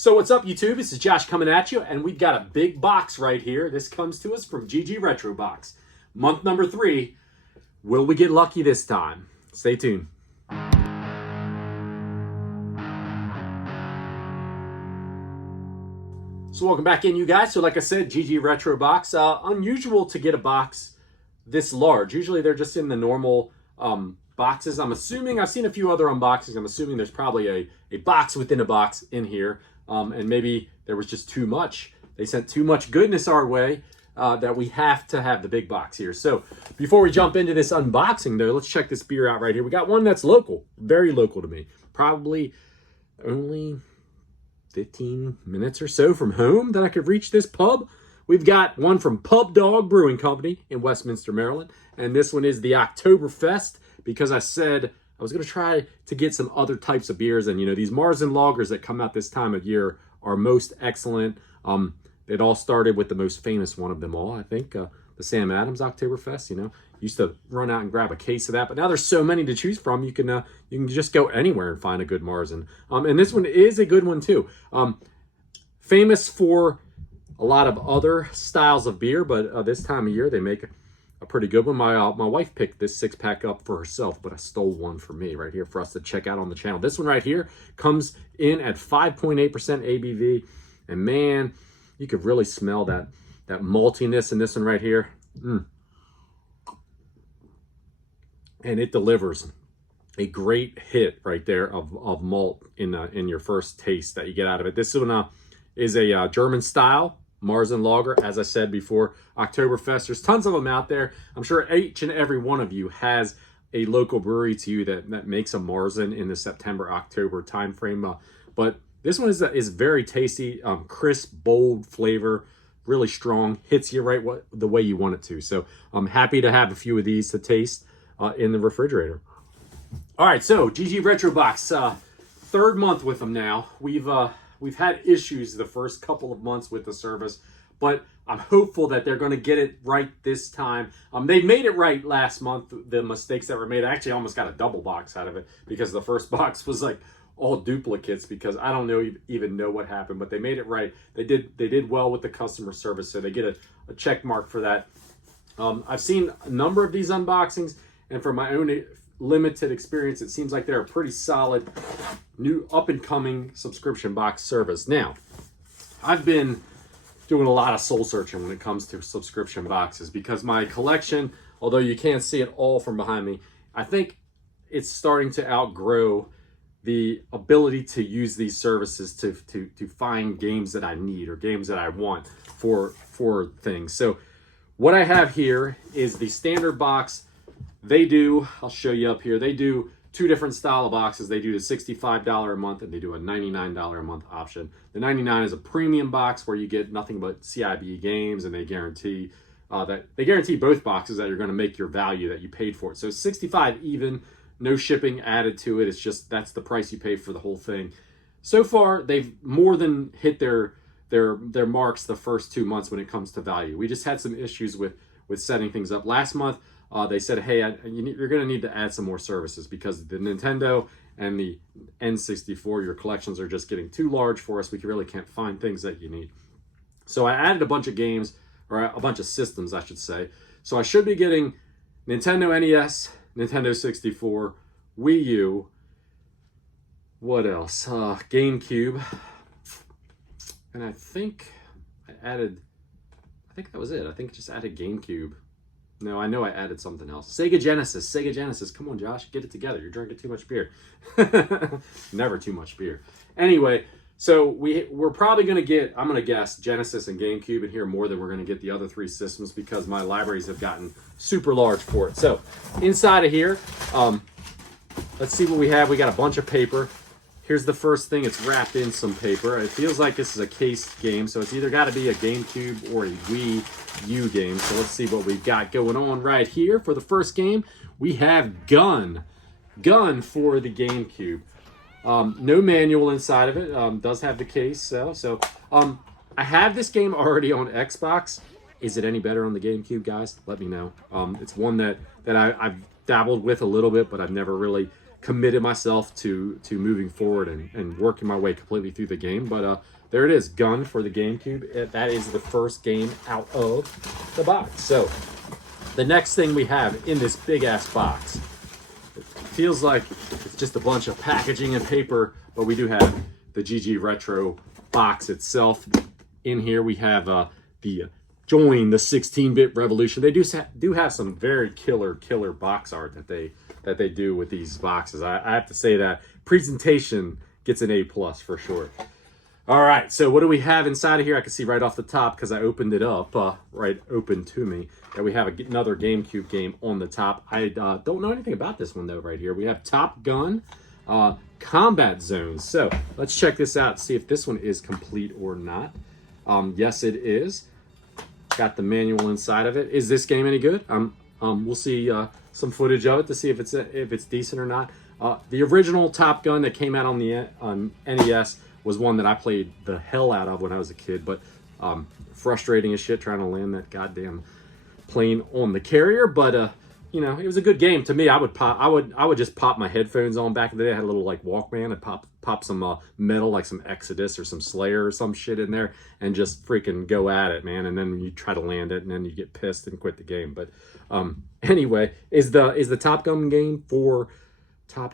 So what's up, YouTube? This is Josh coming at you, and we've got a big box right here. This comes to us from GGRetroBox. Month number 3. Will we get lucky this time? Stay tuned. So welcome back in, you guys. So like I said, GGRetroBox. Unusual to get a box this large. Usually they're just in the normal boxes. I'm assuming, I've seen a few other unboxings. I'm assuming there's probably a box within a box in here. And maybe there was just too much. They sent too much goodness our way that we have to have the big box here. So before we jump into this unboxing though, let's check this beer out right here. We got one that's local, very local to me. Probably only 15 minutes or so from home that I could reach this pub. We've got one from Pub Dog Brewing Company in Westminster, Maryland. And this one is the Oktoberfest, because I said I was going to try to get some other types of beers. And, you know, these Marzen lagers that come out this time of year are most excellent. It all started with the most famous one of them all, I think, the Sam Adams Oktoberfest. You know, used to run out and grab a case of that. But now there's so many to choose from, you can just go anywhere and find a good Marzen. And this one is a good one, too. Famous for a lot of other styles of beer, but this time of year they make a pretty good one. My wife picked this 6-pack up for herself, but I stole one for me right here for us to check out on the channel. This one right here comes in at 5.8% ABV, and man, you could really smell that maltiness in this one right here. And it delivers a great hit right there of malt in your first taste that you get out of it. This one is a German style Marzen lager. As I said before, Oktoberfest, there's tons of them out there. I'm sure each and every one of you has a local brewery to you that makes a Marzen in the September-October time frame. But this one is very tasty, crisp, bold flavor, really strong, hits you right the way you want it to. So I'm happy to have a few of these to taste in the refrigerator. All right, so GGRetroBox, third month with them now. We've had issues the first couple of months with the service, but I'm hopeful that they're going to get it right this time. They made it right last month. The mistakes that were made, I actually almost got a double box out of it because the first box was like all duplicates, because I don't even know what happened, but they made it right. They did well with the customer service, so they get a check mark for that. I've seen a number of these unboxings, and from my own limited experience, it seems like they're a pretty solid new up-and-coming subscription box service. Now, I've been doing a lot of soul searching when it comes to subscription boxes, because my collection, although you can't see it all from behind me, I think it's starting to outgrow the ability to use these services to find games that I need or games that I want for things. So what I have here is the standard box. They do, I'll show you up here, they do two different style of boxes. They do the $65 a month, and they do a $99 a month option. The $99 is a premium box where you get nothing but CIB games, and they guarantee both boxes that you're going to make your value that you paid for it. So $65 even, no shipping added to it. It's just, that's the price you pay for the whole thing. So far, they've more than hit their marks the first 2 months when it comes to value. We just had some issues with setting things up. Last month, they said, hey, you're going to need to add some more services because the Nintendo and the N64, your collections are just getting too large for us. We really can't find things that you need. So I added a bunch of games, or a bunch of systems, I should say. So I should be getting Nintendo NES, Nintendo 64, Wii U, what else? GameCube. And I think that was it. I think I just added GameCube. No, I know I added something else. SEGA Genesis. Come on, Josh, get it together. You're drinking too much beer. Never too much beer. Anyway, so we're probably going to get, I'm going to guess, Genesis and GameCube in here more than we're going to get the other 3 systems, because my libraries have gotten super large for it. So inside of here, let's see what we have. We got a bunch of paper. Here's the first thing. It's wrapped in some paper. It feels like this is a cased game, so it's either got to be a GameCube or a Wii U game. So let's see what we've got going on right here. For the first game, we have Gun for the GameCube. No manual inside of it. Does have the case, so I have this game already on Xbox. Is it any better on the GameCube, guys? Let me know. It's one that I've dabbled with a little bit, but I've never really committed myself to moving forward and working my way completely through the game. But there it is, Gun for the GameCube. That is the first game out of the box. So the next thing we have in this big ass box, it feels like it's just a bunch of packaging and paper, but we do have the GG Retro box itself. In here we have the Join the 16-bit revolution. They do have some very killer box art that they do with these boxes. I have to say that presentation gets an A+ for sure. All right, so what do we have inside of here? I can see right off the top because I opened it up, right open to me, that we have another GameCube game on the top. I don't know anything about this one though. Right here we have Top Gun Combat Zones. So let's check this out, see if this one is complete or not. Yes, it is. Got the manual inside of it. Is this game any good? We'll see some footage of it to see if it's decent or not. The original Top Gun that came out on NES was one that I played the hell out of when I was a kid, but frustrating as shit trying to land that goddamn plane on the carrier. But you know, it was a good game to me. I would just pop my headphones on. Back in the day I had a little like Walkman and pop some metal, like some Exodus or some Slayer or some shit in there, and just freaking go at it, man. And then you try to land it and then you get pissed and quit the game. But anyway, is the Top Gun game for the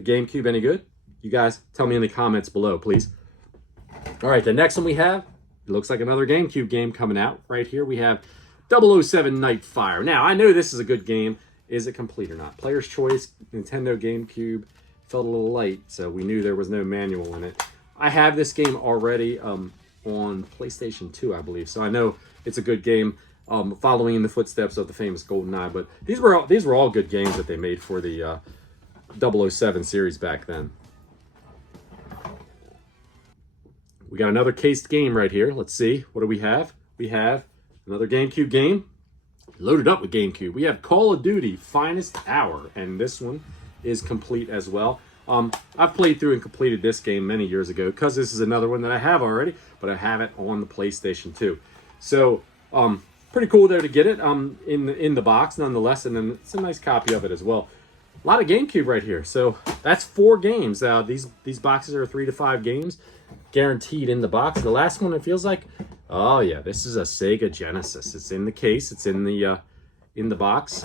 GameCube any good? You guys tell me in the comments below, please. All right, the next one we have, it looks like another GameCube game coming out. Right here we have 007 Nightfire. Now, I know this is a good game. Is it complete or not? Player's choice, Nintendo GameCube, felt a little light, so we knew there was no manual in it. I have this game already on PlayStation 2, I believe, so I know it's a good game, following in the footsteps of the famous GoldenEye. But these were all good games that they made for the 007 series back then. We got another cased game right here. Let's see. What do we have? We have another GameCube game loaded up with GameCube. We have Call of Duty Finest Hour, and this one is complete as well. I've played through and completed this game many years ago because this is another one that I have already, but I have it on the PlayStation 2. So pretty cool there to get it in the box nonetheless, and then it's a nice copy of it as well. A lot of GameCube right here. So that's 4 games. These boxes are 3 to 5 games guaranteed in the box. The last one, it feels like, oh yeah, this is a Sega Genesis. It's in the case. It's in the box.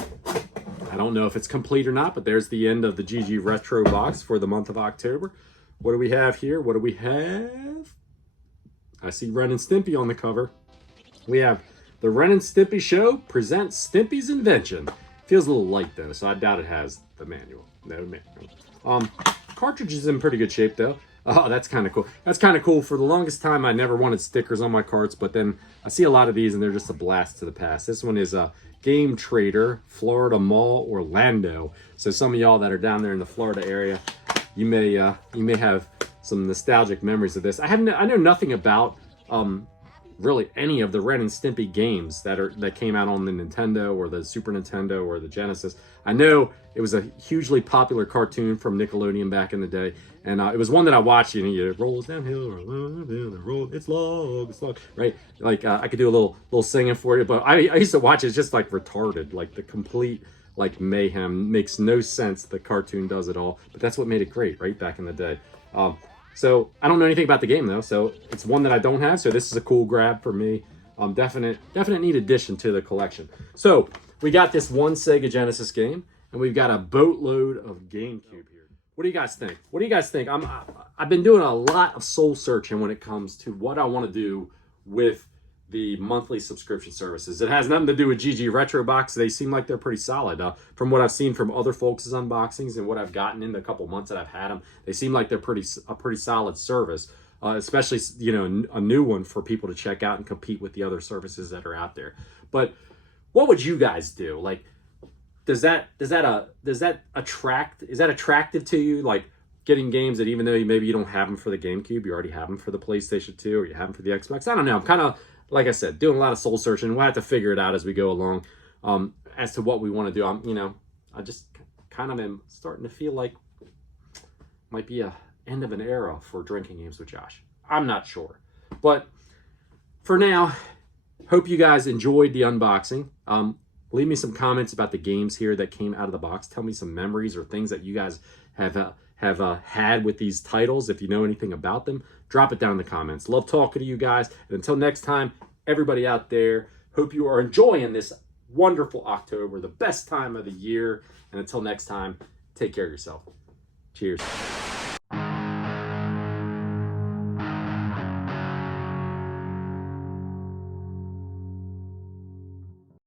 I don't know if it's complete or not, but there's the end of the GG Retro box for the month of October. What do we have here? What do we have? I see Ren and Stimpy on the cover. We have the Ren and Stimpy Show presents Stimpy's Invention. Feels a little light though, so I doubt it has the manual. No manual. Cartridge is in pretty good shape though. Oh, that's kind of cool. That's kind of cool. For the longest time, I never wanted stickers on my carts, but then I see a lot of these, and they're just a blast to the past. This one is a Game Trader, Florida Mall, Orlando. So some of y'all that are down there in the Florida area, you may have some nostalgic memories of this. I know nothing about really any of the Ren and Stimpy games that came out on the Nintendo or the Super Nintendo or the Genesis. I know it was a hugely popular cartoon from Nickelodeon back in the day, and it was one that I watched. You know, it rolls downhill, it's log, right? Like I could do a little singing for you, but I used to watch it. It's just like retarded, like the complete like mayhem. Makes no sense. The cartoon does it all, but that's what made it great, right? Back in the day. So I don't know anything about the game though, so it's one that I don't have. So this is a cool grab for me. Definite neat addition to the collection. So we got this one Sega Genesis game, and we've got a boatload of GameCube here. What do you guys think? What do you guys think? I've been doing a lot of soul searching when it comes to what I want to do with the monthly subscription services. It has nothing to do with GGRetroBox. They seem like they're pretty solid. From what I've seen from other folks' unboxings and what I've gotten in the couple months that I've had them, they seem like they're a pretty solid service. Especially, you know, a new one for people to check out and compete with the other services that are out there. But what would you guys do? Like, is that attractive to you? Like getting games that even though maybe you don't have them for the GameCube, you already have them for the PlayStation 2 or you have them for the Xbox. I don't know. I'm kind of, like I said, doing a lot of soul searching. We'll have to figure it out as we go along as to what we want to do. I just kind of am starting to feel like might be a end of an era for drinking games with Josh. I'm not sure. But for now, hope you guys enjoyed the unboxing. We're Leave me some comments about the games here that came out of the box. Tell me some memories or things that you guys have had with these titles. If you know anything about them, drop it down in the comments. Love talking to you guys. And until next time, everybody out there, hope you are enjoying this wonderful October, the best time of the year. And until next time, take care of yourself. Cheers.